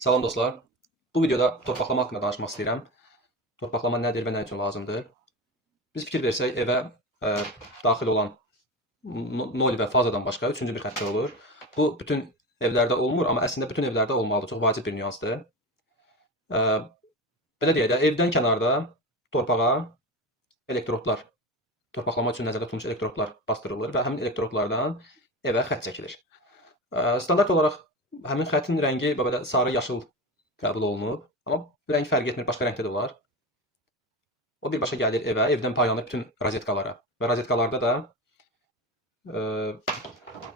Salam dostlar. Bu videoda torpaqlama haqqında danışmaq istəyirəm. Torpaqlama nədir və nə üçün lazımdır? Biz fikir versək, evə daxil olan nol və fazadan başqa üçüncü bir xətt olur. Bu bütün evlərdə olmur, amma əslində bütün evlərdə olmalıdır. Çox vacib bir nüansdır. Ə, Belə deyək də, evdən kənarda torpağa elektrodlar, torpaqlama üçün nəzərdə tutulmuş elektrodlar bastırılır və həmin elektrodlardan evə xətt çəkilir. Standart olaraq həmin xəttin rəngi belə sarı, yaşıl qəbul olunub. Amma rəng fərq etmir, başqa rəngdə də olar. O birbaşa gəlir evə, evdən paylanır bütün rozetkalara. Və rozetkalarda da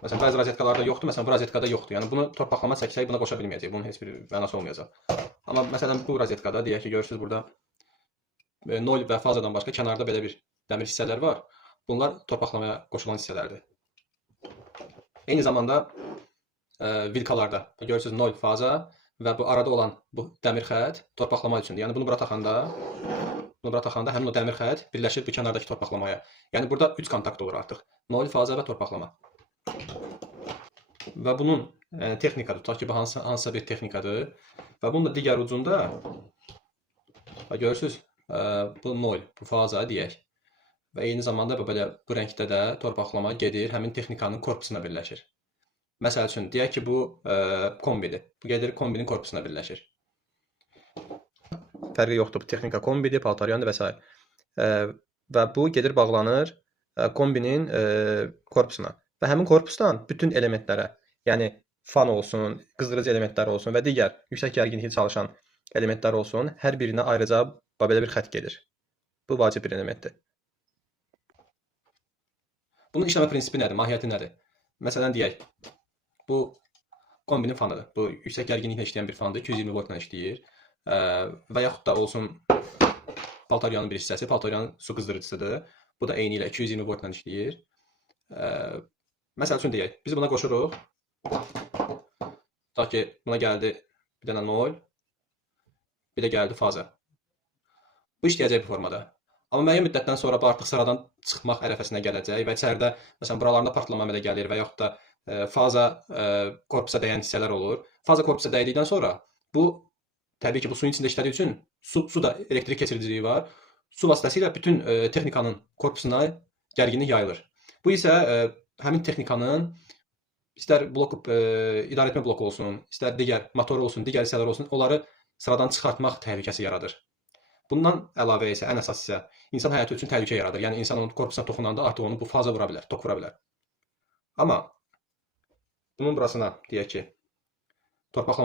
məsələn bəzi rozetkalarda yoxdur, məsələn bu rozetkada yoxdur. Yəni bunu torpaqlama çəksək buna qoşa bilməyəcək. Bunun heç bir mənası olmayacaq. Amma məsələn bu rozetkada deyək ki, görürsüz burada nol və fazadan başqa kənarda belə bir dəmir hissələr var. Bunlar torpaqlamaya qoşulan hissələrdir. Eyni zamanda vilkalarda görürsüz nol faza və bu arada olan bu dəmir xətt torpaqlama üçündür. Yəni bunu bura taxanda həmin o dəmir xətt birləşir bu kənardakı torpaqlamaya. Yəni burada 3 kontakt olur artıq. Nol faza və torpaqlama. Və bunun texnikadır. Tutaq ki, bu hansısa bir texnikadır. Və bunun da digər ucunda görürsüz bu nol, bu faza deyək. Və eyni zamanda belə bu rəngdə də torpaqlama gedir, həmin texnikanın korpusuna birləşir. Məsəl üçün, deyək ki, bu kombidir. Bu gedir kombinin korpusuna birləşir. Fərqi yoxdur, bu texnika kombidir, paltaryandır və s. Və bu gedir bağlanır kombinin korpusuna. Və həmin korpusdan bütün elementlərə, yəni fan olsun, qızdırıcı elementlər olsun və digər yüksək gərginlikli çalışan elementlər olsun, hər birinə ayrıca belə bir xətt gedir. Bu vacib bir elementdir. Bunun işləmə prinsipi nədir, mahiyyəti nədir? Məsələn, deyək, bu kombinin fanıdır. Bu yüksək gərginliklə işləyən bir fandır, 220 voltla işləyir. Və yaxud da olsun paltaryanın bir hissəsi, paltaryanın su qızdırıcısıdır. Bu da eyni ilə 220 voltla işləyir. Məsəl üçün deyək, biz buna qoşuruq. Tutaq ki, buna gəldi bir dənə nol, bir də gəldi faza. Bu işləyəcək bu formada. Amma müəyyən müddətdən sonra bu artıq sıradan çıxmaq ərəfəsinə gələcək və içəridə, məsələn, buralarında partlama əmələ gəlir və yaxud da faza korpusa dəyən hissələr olur. Faza korpusa dəydikdən sonra bu, təbii ki, bu suyun içində işlədiyi üçün su da elektrik keçiriciliyi var. Su vasitəsilə bütün texnikanın korpusuna gərginlik yayılır. Bu isə həmin texnikanın istər idarəetmə bloku olsun, istər digər motoru olsun, digər hissələr olsun, onları sıradan çıxartmaq təhlükəsi yaradır. Bundan əlavə isə ən əsas isə insan həyatı üçün təhlükə yaradır. Yəni insan onun korpusuna toxunanda artıq onu bu faza vura bilər, tok vura bilər. Amma bunun burasına deyək ki, torpaqlama